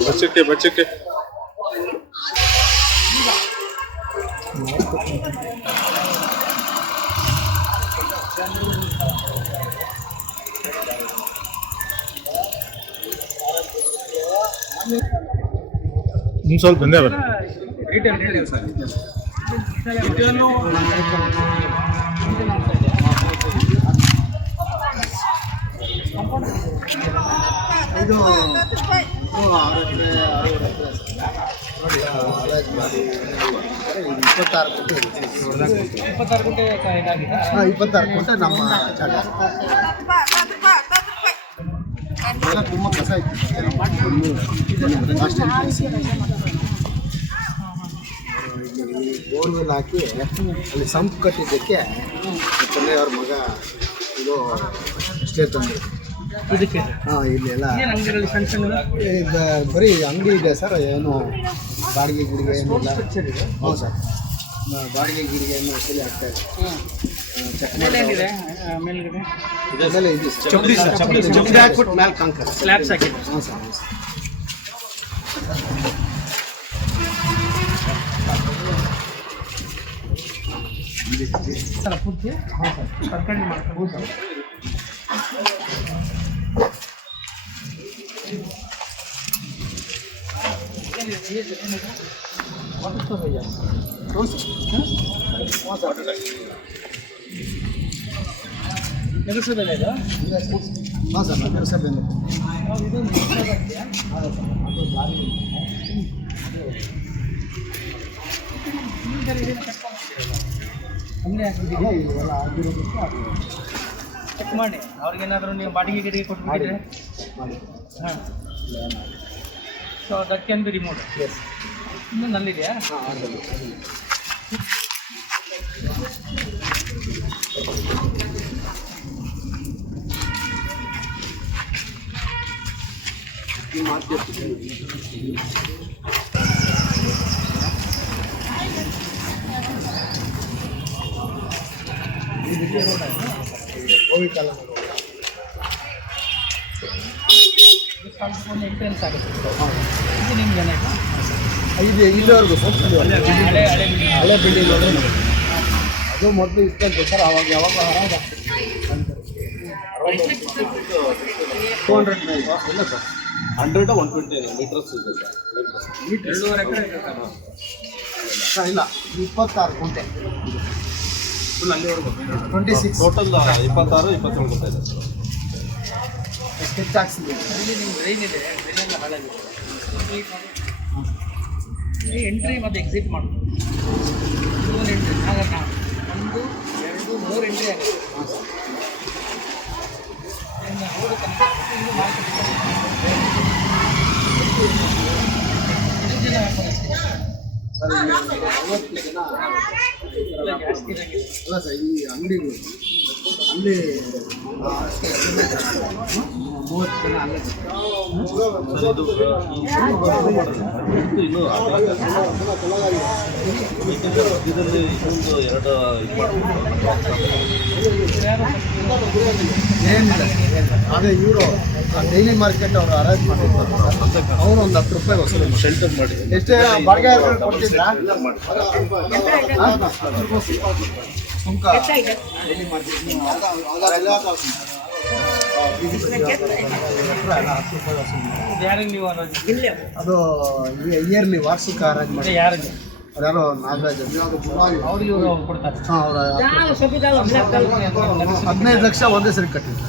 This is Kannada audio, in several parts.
ಬಚ್ಚಕ್ಕೆ ಬಚ್ಚಕ್ಕೆ ಇನ್ನು ಸ್ವಲ್ಪ ಬಂದೇ ಬರ ಇದು ಇಪ್ಪತ್ತಾರು ಗುಂಟೆ ಇಪ್ಪತ್ತಾರು ನಮ್ಮ ತುಂಬ ಕಸ ಇತ್ತು ಬೋರ್ವೆಲ್ ಹಾಕಿ ಅಲ್ಲಿ ಸಂಪ್ ಕಟ್ಟಿದ್ದಕ್ಕೆ ತಂದೆಯವ್ರ ಮಗ ಇದು ಸ್ಟೇ ತಂದು ಇದಕ್ಕೆ? ಹಾಂ ಇಲ್ಲೆಲ್ಲ ಏನು ಅಂಗಡಿಗಳಲ್ಲಿ ಸಣ್ಣ ಸಣ್ಣ ಈಗ ಬರೀ ಅಂಗಡಿ ಇದೆ ಸರ್ ಏನು ಬಾಡಿಗೆ ಗಿಡಿಗೆ ಏನಿಲ್ಲ. ಹ್ಞೂ ಸರ್. ಮ- ಬಾಡಿಗೆ ಗಿಡಿಗೆ ಏನು ವಸೂಲಿ ಆಗ್ತಾ ಇದೆ ಏನಿದೆ ಮೇಲ್ಗಡೆ? ಮೇಲೆ ಇದೆ. ಸರ್. ಚಪ್ಪಡಿ ಸರ್. ಚಪ್ಪಡಿ ಹಾಕ್ಬಿಟ್ಟು ಮೇಲೆ ಕಾಂಕರ್ ಸ್ಲ್ಯಾಬ್ಸ್ ಹಾಕಿದೆ ಹ್ಞೂ ಸರ್. ಹ್ಞೂ ಸರ್. ಸರ್ ಪೂರ್ತಿ? ಹಾಂ ಸರ್. ತರ್ಕಾರಿ ಮಾಡ್ಕೊಂಡು ಸರ್ ಹಾಕಿದ್ದೀವಿ ಇವೆಲ್ಲ ಆಗಿರೋದಕ್ಕೆ ಅದು ಚೆಕ್ ಮಾಡಿ. ಅವ್ರಿಗೇನಾದರೂ ನೀವು ಬಾಡಿಗೆ ಗಿಡಿಗೆ ಕೊಟ್ಬಿಟ್ಟಿದ್ರೆ? ಮಾಡಿ. ಹಾಂ. So that can be remove yes ಇನ್ನೂ ನಲ್ಲಿದೆಯಾ? ಹಾಂ ಹೋಗಿ ಕಾಲ ಆಗುತ್ತೆ. ಇದು ನಿಮ್ಗೆ ಇದು? ಇಲ್ಲಿವರೆಗೂ ಸರ್ ಹಳೆ. ಬಿಲ್ಡಿಂಗ್ ಅದು ಮೊದಲು ಇತ್ತಂತೆ ಸರ್ ಅವಾಗ ಯಾವಾಗ ಟೂ ಹಂಡ್ರೆಡ್ ಇಲ್ಲ sir. Hundred one twenty metres ಇದೆ ಸರ್. ಸರ್. ಇಲ್ಲ ಇಪ್ಪತ್ತಾರು ಗುಂಟೆ. ಫುಲ್ ಅಲ್ಲಿವರೆಗೂ ಟ್ವೆಂಟಿ ಸಿಕ್ಸ್ ಟೋಟಲ್ ಇಪ್ಪತ್ತಾರು ಇಪ್ಪತ್ತೇಳು ಗೊತ್ತಾ ಇದೆ ಹಾಕ್ಸಿದ್ದೀವಿ ಡ್ರೈನ್ ಇದೆ ಡ್ರೈನ್ ಎಲ್ಲ ಹಾಳಾಗಿದೆ ಈ ಎಂಟ್ರಿ ಮತ್ತು ಎಕ್ಸಿಟ್ ಮಾಡಿ ಮೂರು ಎಂಟ್ರಿ ಹಾಗಾಗಿ ನಾವು ಒಂದು ಎರಡು ಮೂರು ಎಂಟ್ರಿ ಆಗುತ್ತೆ. ಇನ್ನು ರೋಡ್ ಕನೆಕ್ಟ್ ಇದು ಮಾರ್ಕೆಟ್ ಎಷ್ಟು ಜನ ಹಾಕೋದು ಸರ್ ಇಲ್ಲಿ ಐವತ್ತು ಜನ ಎಲ್ಲ ಜಾಸ್ತಿ ಇರಂಗಿಲ್ಲ ಅಲ್ಲ ಸರ್ ಈ ಅಂಗಡಿಗಳು. ಅಲ್ಲಿ ಮೂವತ್ತು ಜನ ಇನ್ನೊಂದು ಎರಡು ಏನಿಲ್ಲ ಅದೇ ಇವರು ಡೈಲಿ ಮಾರ್ಕೆಟ್ ಅವರು ಅರೇಂಜ್ ಮಾಡಿರ್ತಾರೆ ಅವರು ಒಂದು ಹತ್ತು ರೂಪಾಯಿ ವಸೂಲಿ ಮಾಡ್ತಾರೆ. ಶೆಲ್ಟರ್ ಮಾಡಿ ಎಷ್ಟೇ ಬಾಡಿಗೆ ಕೊಡ್ತೀರಾ? ಸುಂಕ. ನೀವು ಎಲ್ಲ ಅದು ಇಯರ್ಲಿ ವಾರ್ಷಿಕ ಅರೇಂಜ್ ಮಾಡಿ ಯಾರಿಗೆ ನಾಗರಾಜ್ ಅವ್ರ ಹದಿನೈದು ಲಕ್ಷ ಒಂದೇ ಸರಿ ಕಟ್ಟಿದ್ರು.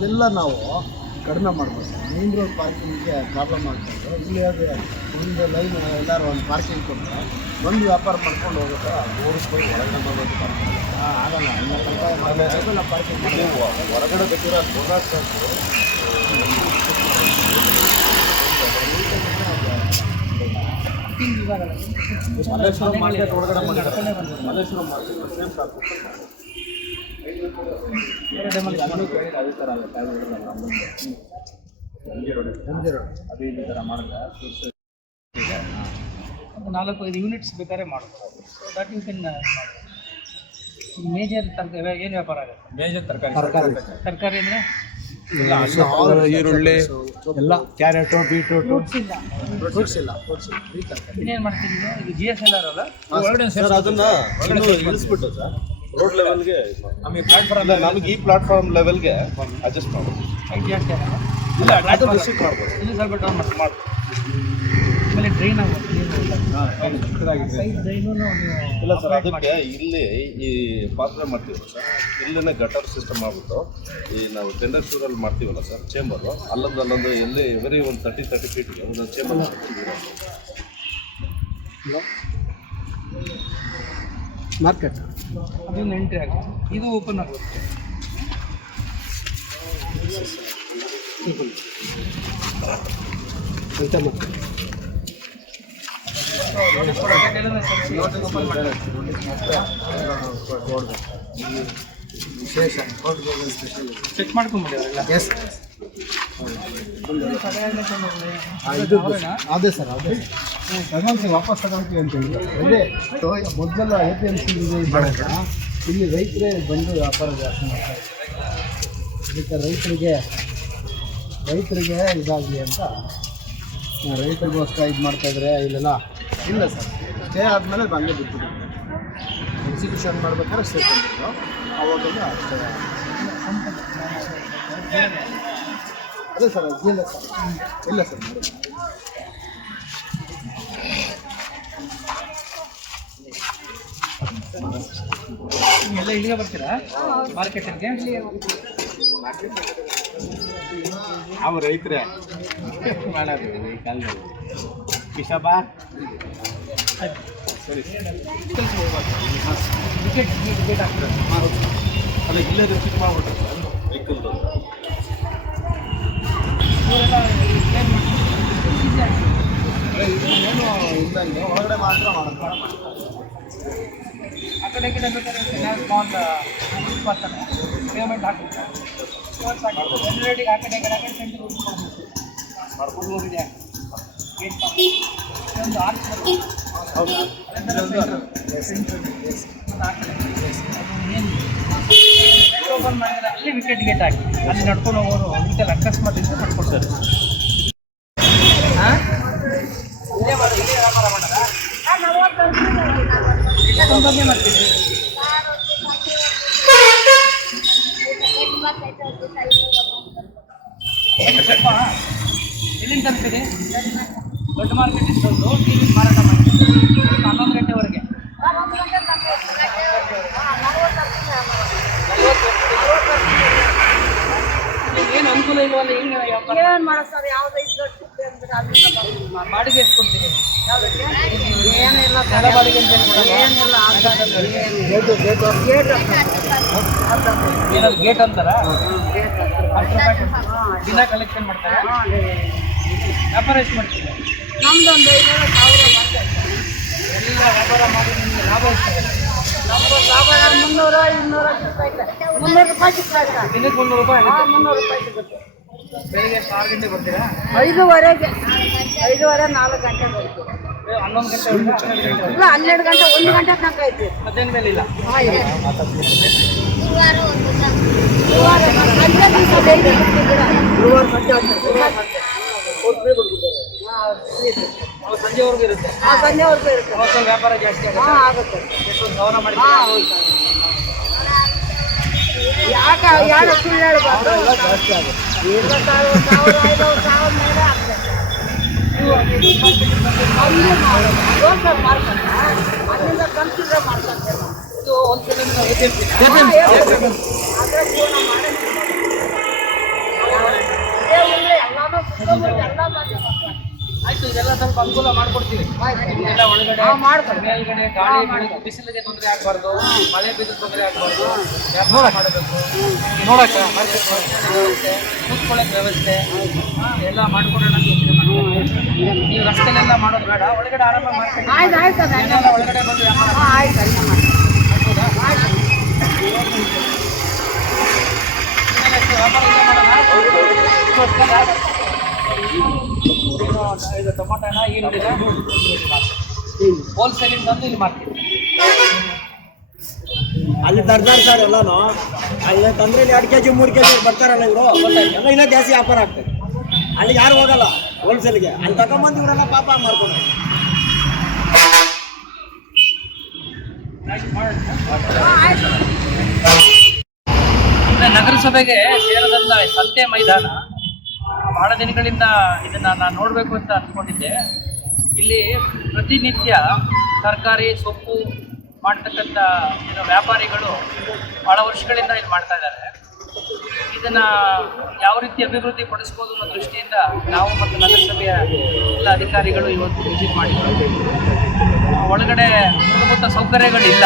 ಅದೆಲ್ಲ ನಾವು ಕಡಿಮೆ ಮಾಡ್ಬೋದು. ಮೇನ್ ರೋಡ್ ಪಾರ್ಕಿಂಗ್ಗೆ ಪ್ರಾಬ್ಲಮ್ ಆಗ್ತದೆ ಇಲ್ಲಿ ಅದೇ ಒಂದು ಲೈನ್ ಎಲ್ಲರೂ ಒಂದು ಪಾರ್ಕಿಂಗ್ ಕೊಟ್ಟರೆ ಒಂದು ವ್ಯಾಪಾರ ಮಾಡ್ಕೊಂಡು ಹೋಗುತ್ತೆ ಊರಿಗೆ ಹೋಗಿ ಒಳಗಡೆ ಬರೋದು ಆಗಲ್ಲ. ಪಾರ್ಕಿಂಗ್ ಹೊರಗಡೆ ಬೇಕಿರೋ ಇವಾಗ ಮಲ್ಲೇಶ್ವರಂ ಒಳಗಡೆ. ಮಲ್ಲೇಶ್ವರಂ ಮಾರ್ಕೆಟ್ ಸೇಮ್ ಶಾಪ್ ಒಂದು ನಾಲ್ಕು ಐದು ಯೂನಿಟ್ಸ್ ಬೇಕಾದ್ರೆ ಮಾಡ್ಬೋದು. So that you can major ತರಕಾರಿ ಏನು ವ್ಯಾಪಾರ ಆಗುತ್ತೆ? ಮೇಜರ್ ತರಕಾರಿ. ತರಕಾರಿ. ತರಕಾರಿ ಅಂದರೆ? ಈರುಳ್ಳಿ ಎಲ್ಲ ಕ್ಯಾರೆಟು ಬೀಟ್ರೂಟು. ಫ್ರೂಟ್ಸ್ ಇಲ್ಲ. ಇನ್ನೇನು ಮಾಡ್ತೀನಿ ಇದು ಜಿ ಎಸ್ ಎಲ್ ಆರ್ ಅಲ್ಲ? ಸರ್ ಅದನ್ನ ಇಳಿಸ್ಬಿಟ್ಟು ಸರ್ ರೋಡ್ ಲೆವೆಲ್ಗೆ ನಮಗೆ ಪ್ಲಾಟ್ಫಾರ್ಮ್ ನಮಗೆ ಈ ಪ್ಲಾಟ್ಫಾರ್ಮ್ ಲೆವೆಲ್ಗೆ ಅಡ್ಜಸ್ಟ್ ಮಾಡ್ಬೋದು ಇಲ್ಲ ಅದು ರಿಸ್ಟ್ರಿಕ್ಟ್ ಮಾಡ್ಬೋದು. ಇಲ್ಲಿ ಸ್ವಲ್ಪ ಡೌನ್ ಮಾಡ್ ಮಾಡಿ ಆಮೇಲೆ ಡ್ರೈನ್ ಇಲ್ಲ ಸರ್ ಅದಕ್ಕೆ ಇಲ್ಲಿ ಈ ಪಾತ್ರೆ ಮಾಡ್ತೀವಿ ಸರ್ ಇಲ್ಲಿನ ಗಟರ್ ಸಿಸ್ಟಮ್ ಆಗ್ಬಿಟ್ಟು ಈ ನಾವು ಟೆಂಡರ್ ಶೂರಲ್ಲಿ ಮಾಡ್ತೀವಲ್ಲ ಸರ್ ಚೇಂಬರು ಅಲ್ಲೊಂದು ಅಲ್ಲೊಂದು ಎಲ್ಲಿ ಎವರಿ ಒಂದು ತರ್ಟಿ ತರ್ಟಿ ಫೀಟ್ಗೆ ಒಂದೊಂದು ಚೇಂಬರ್ ಮಾರ್ಕೆಟ್. ಅದೊಂದು ಎಂಟ್ರಿ ಆಗುತ್ತೆ. ಇದು ಓಪನ್ ಆಗುತ್ತೆ. ಓಪನ್ ಮಾಡಿ ವಿಶೇಷ ಚೆಕ್ ಮಾಡ್ಕೊಂಬಿಡಿ ಎಸ್ ಅದೇ ಸರ್, ಅದೇ ತಗೊಂಡ್ಸಿ ವಾಪಸ್ ತಗೊಳ್ತೀವಿ ಅಂತ ಹೇಳಿದ್ರು. ಅದೇ ಮೊದಲೆಲ್ಲ ಎ ಪಿ ಎಂ ಸಿ ಇಲ್ಲಿ ರೈತರೇ ಬಂದು ವ್ಯಾಪಾರ ಜಾಸ್ತಿ ಮಾಡ್ತಾರೆ. ಅದಕ್ಕೆ ರೈತರಿಗೆ ರೈತರಿಗೆ ಇದಾಗಲಿ ಅಂತ ರೈತರಿಗೋಸ್ಕರ ಇದು ಮಾಡ್ತಾಯಿದ್ರೆ ಇಲ್ಲೆಲ್ಲ ಇಲ್ಲ ಸರ್. ಸ್ಟೇ ಆದಮೇಲೆ ಹಂಗೆ ಬಿಟ್ಬಿಟ್ಟು ಎಕ್ಸಿಬಿಷನ್ ಮಾಡ್ಬೇಕಾದ್ರೆ ಸ್ಟೇ ಅವಾಗೆಲ್ಲ ಅಷ್ಟೇ. ಅದೇ ಸರ್ ಇಲ್ಲ ಸರ್ ಇಲ್ಲ ಸರ್ ಎಲ್ಲ ಇಲ್ಲಿಗೆ ಬರ್ತೀರಾ ಮಾರ್ಕೆಟಿಗೆ ಅವ ರೈತರೇ, ಮಾಡೋದು ಈ ಕಾಲದಲ್ಲಿ. ಕಿಶಬಾ ಸರಿ. ವಿಕೆಟ್ ವಿಕೆಟ್ ಹಾಕ್ತಾರೆ ಅಲ್ಲ ಇಲ್ಲದ ಚಿಕ್ಕ ಮಾಡ್ಬಿಟ್ರೆ ಸರ್ ಇದ್ದಂಗೆ ಹೊರಗಡೆ ಮಾತ್ರ ಮಾಡೋದು ಆ ಕಡೆ ಕಡೆ ಸ್ಮಾಲ್ ಬರ್ತಾನೆ ಪೇಮೆಂಟ್ ಹಾಕ್ಬಿಡ್ತಾರೆ ರೆಡಿ ಆ ಕಡೆ ಕಡೆ ಆ ಕಡೆ ಒಂದು ಆರ್ಚ್ ಬರುತ್ತೆ ಓಪನ್ ಮಾಡಿದ್ರೆ ಅಲ್ಲಿ ವಿಕೆಟ್ ಗೇಟ್ ಹಾಕಿ ಅಲ್ಲಿ ನಡ್ಕೊಂಡು ಹೋಗೋರು ವಿಕೆಟ್ ಅಕಸ್ಮಾತ್ ಇದ್ರೆ ನಡ್ಕೊಡ್ತಾರೆ ಮಾಡ್ತೀವಿ ಸ್ವಲ್ಪ ಎಲ್ಲಿಂದ ತಲುಪಿದೆ? ದೊಡ್ಡ ಮಾರ್ಕೆಟ್ ಇದ್ದದ್ದು ಟಿ ವಿ ಮಾರಾಟ ಮಾಡ್ತೀವಿ ಹನ್ನೊಂದು ಗಂಟೆವರೆಗೆ. ಏನು ಅನುಕೂಲ ಇಲ್ವಲ್ಲ ಏನ್ ಮಾಡೋ ಸರ್ ಯಾವ್ದು ಐದು ದೊಡ್ಡ ಬಾಡಿಗೆ ಎಷ್ಟು ಕೊಡ್ತೀರಿ? ಏನಿಲ್ಲ ನೆಲ ಬಾಡಿಗೆ ಅಂತ? ಏನಿಲ್ಲ ಗೇಟು ಗೇಟು ಗೇಟ್ ಏನಾದ್ರು ಗೇಟ್ ಅಂತಾರ. ದಿನ ಕಲೆಕ್ಷನ್ ಮಾಡ್ತಾರೆ? ವ್ಯಾಪಾರ ಎಷ್ಟು ಮಾಡ್ತೀವಿ ನಮ್ದೊಂದು ಐನೂರು ಸಾವಿರ ಎಲ್ಲ ವ್ಯಾಪಾರ ಮಾಡಿ ನಿಮಗೆ ಲಾಭ ಇರ್ತದೆ ನಮ್ದು ಲಾಭ ಮುನ್ನೂರು ಇನ್ನೂರ ಸಿಗ್ತೈತೆ ಮುನ್ನೂರು ರೂಪಾಯಿ ಸಿಗ್ತೈತೆ ದಿನಕ್ಕೆ ಮುನ್ನೂರು ರೂಪಾಯಿ ಹಾಂ ಮುನ್ನೂರು ರೂಪಾಯಿ ಸಿಗುತ್ತೆ. ಬೆಳಿಗ್ಗೆ ಎಷ್ಟು ಆರು ಗಂಟೆಗೆ ಬರ್ತೀರಾ? ಐದುವರೆಗೆ ಐದುವರೆ ನಾಲ್ಕು ಗಂಟೆ ಬರ್ತೀವಿ. ಹನ್ನೊಂದು ಗಂಟೆ ಹನ್ನೆರಡು ಗಂಟೆ ಇಲ್ಲ ಹನ್ನೆರಡು ಗಂಟೆ ಒಂದು ಗಂಟೆ ತನಕ ಐತಿ. ಮಧ್ಯಾಹ್ನ ಮೇಲೆ ಇಲ್ಲ? ಹಾಂ ಇದೆ ಗುರುವಾರ ಸಂಜೆ ದಿವಸ. ಡೈಲಿ ಬಿಡ್ತಿದ್ದೀರಾ ಗುರುವಾರ ಸಂಜೆ ಗುರುವಾರ ಸಂಜೆ. ಅವು ಸಂಜೆವರೆಗೂ ಇರುತ್ತೆ? ಹಾಂ ಸಂಜೆವರೆಗೂ ಇರುತ್ತೆ. ವ್ಯಾಪಾರ ಜಾಸ್ತಿ ಆಗುತ್ತೆ. ಹಾಂ ಆಗುತ್ತೆ. ಎಷ್ಟೊಂದು ಸಾವಿರ ಮಾಡಿ ಹಾಂ ಹೌದು. ಯಾಕೆ ಯಾರು ಸುಳ್ಳು ಹೇಳ್ಬಾರ್ದು? ಜಾಸ್ತಿ ಆಗುತ್ತೆ ಈಗ ಸಾವಿರ ಸಾವಿರ ಐದೂವರೆ ಸಾವಿರ ಮೇಲೆ ಆಗ್ತದೆ ಅಲ್ಲಿ ಮಾಡೋದು ಹೋಲ್ಸೇಲ್ ಮಾರ್ಕೆಟ್ ಅಲ್ಲಿಂದ ಕನ್ಸಿಡರ್ ಮಾಡ್ಕೊಂತೇವೆ ನಾವು ಇದು ಹೋಲ್ಸೇಲ್ ನಾವು ಎ ಪಿ ಅದ್ರ ಜೀವನ ಮಾಡೇ ಇದೇ ಊರೇ ಎಲ್ಲಾನು ಸುತ್ತಮುತ್ತ ಎಲ್ಲ ಮಂದಿ ಬರ್ತಾರೆ. ಆಯ್ತು ಇದೆಲ್ಲ ಸ್ವಲ್ಪ ಅನುಕೂಲ ಮಾಡ್ಕೊಡ್ತೀವಿ. ಎಲ್ಲ ಒಳಗಡೆ ಮಾಡ್ಕೊಡಿ. ಮೇಲ್ಗಡೆ ಗಾಳಿ ಬೆಳಕು ಬಿಸಿಲಿಗೆ ತೊಂದರೆ ಆಗಬಾರ್ದು ಮಳೆ ಬಿದ್ದು ತೊಂದರೆ ಆಗಬಾರ್ದು ವ್ಯಾಪಾರ ಮಾಡಬೇಕು. ನೋಡಕ್ಕ. ಕೂತ್ಕೊಳ್ಳೋಕೆ ವ್ಯವಸ್ಥೆ ಎಲ್ಲ ಮಾಡ್ಕೊಡೋಣ ನೀವು ರಸ್ತೆಲೆಲ್ಲ ಮಾಡೋದು ಬೇಡ ಒಳಗಡೆ ಸರ್. ಏನೆಲ್ಲ ಒಳಗಡೆ ಬಂದು ವ್ಯಾಪಾರ ಹಾಂ ಆಯ್ತು ಸರ್ ಮಾಡಿ. ಏನೆಲ್ಲ ಎಷ್ಟು ವ್ಯಾಪಾರ ಮಾಡೋಣ? ಇದು ಈರುಳ್ಳಿನ ಹೋಲ್ಸೇಲಿಂದ ಬಂದು ಇಲ್ಲಿ ಮಾರ್ತೀವಿ ಅಲ್ಲಿ ತರ್ತಾರೆ ಸರ್ ಎಲ್ಲಾನು. ಅಲ್ಲಿ ತಂದ್ರೆ ಇಲ್ಲಿ ಎರಡು ಕೆ ಜಿ ಮೂರು ಕೆ ಜಿ ಬರ್ತಾರಲ್ಲ ಇವರು. ಎಲ್ಲ ಇನ್ನೂ ಜಾಸ್ತಿ ವ್ಯಾಪಾರ ಆಗ್ತದೆ. ಅಲ್ಲಿ ಯಾರು ಹೋಗಲ್ಲ ಹೋಲ್ಸೇಲ್ಗೆ ಅಲ್ಲಿ ತಗೊಂಬಂದು ಇವರೆಲ್ಲ ಪಾಪ ಮಾಡ್ಕೊಂಡು ನಗರಸಭೆಗೆ ಸೇರದಂತ ಸಂತೆ ಮೈದಾನ. ಬಹಳ ದಿನಗಳಿಂದ ಇದನ್ನ ನಾನು ನೋಡಬೇಕು ಅಂತ ಅಂದ್ಕೊಂಡಿದ್ದೆ ಇಲ್ಲಿ ಪ್ರತಿನಿತ್ಯ ತರಕಾರಿ, ಸೊಪ್ಪು ಮಾಡ್ತಕ್ಕಂಥ ಏನು ವ್ಯಾಪಾರಿಗಳು ಬಹಳ ವರ್ಷಗಳಿಂದ ಇದು ಮಾಡ್ತಾ ಇದ್ದಾರೆ. ಇದನ್ನ ಯಾವ ರೀತಿ ಅಭಿವೃದ್ಧಿ ಪಡಿಸ್ಬೋದು ಅನ್ನೋ ದೃಷ್ಟಿಯಿಂದ ನಾವು ಮತ್ತು ನಗರಸಭೆಯ ಎಲ್ಲ ಅಧಿಕಾರಿಗಳು ಇವತ್ತು ವಿಸಿಟ್ ಮಾಡಿದ್ವಿ. ಒಳಗಡೆ ಮೂಲಭೂತ ಸೌಕರ್ಯಗಳಿಲ್ಲ.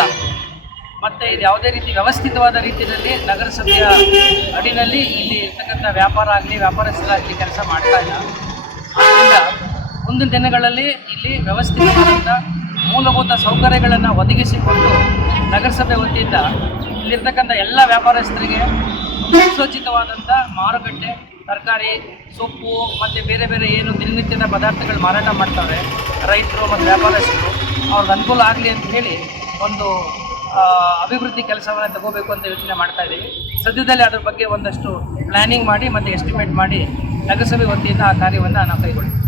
ಮತ್ತೆ ಇದು ಯಾವುದೇ ರೀತಿ ವ್ಯವಸ್ಥಿತವಾದ ರೀತಿಯಲ್ಲಿ ನಗರಸಭೆಯ ಅಡಿನಲ್ಲಿ ಇಲ್ಲಿ ಇರ್ತಕ್ಕಂಥ ವ್ಯಾಪಾರ ಆಗಲಿ ವ್ಯಾಪಾರಸ್ಥರಾಗಲಿ ಕೆಲಸ ಮಾಡ್ತಾ ಇಲ್ಲ. ಆದ್ದರಿಂದ ಮುಂದಿನ ದಿನಗಳಲ್ಲಿ ಇಲ್ಲಿ ವ್ಯವಸ್ಥಿತವಾದಂಥ ಮೂಲಭೂತ ಸೌಕರ್ಯಗಳನ್ನು ಒದಗಿಸಿಕೊಂಡು ನಗರಸಭೆ ವತಿಯಿಂದ ಇಲ್ಲಿರ್ತಕ್ಕಂಥ ಎಲ್ಲ ವ್ಯಾಪಾರಸ್ಥರಿಗೆ ಸುಸಜ್ಜಿತವಾದಂಥ ಮಾರುಕಟ್ಟೆ, ತರಕಾರಿ, ಸೊಪ್ಪು ಮತ್ತು ಬೇರೆ ಬೇರೆ ಏನು ದಿನನಿತ್ಯದ ಪದಾರ್ಥಗಳು ಮಾರಾಟ ಮಾಡ್ತಾರೆ ರೈತರು ಮತ್ತು ವ್ಯಾಪಾರಸ್ಥರು ಅವ್ರಿಗೆ ಅನುಕೂಲ ಆಗಲಿ ಅಂತ ಹೇಳಿ ಒಂದು ಅಭಿವೃದ್ಧಿ ಕೆಲಸವನ್ನು ತಗೋಬೇಕು ಅಂತ ಯೋಚನೆ ಮಾಡ್ತಾ ಇದ್ದೀವಿ. ಸದ್ಯದಲ್ಲಿ ಅದ್ರ ಬಗ್ಗೆ ಒಂದಷ್ಟು ಪ್ಲ್ಯಾನಿಂಗ್ ಮಾಡಿ ಮತ್ತು ಎಸ್ಟಿಮೇಟ್ ಮಾಡಿ ನಗರಸಭೆ ವತಿಯಿಂದ ಆ ಕಾರ್ಯವನ್ನು ನಾವು ಕೈಗೊಳ್ತೀವಿ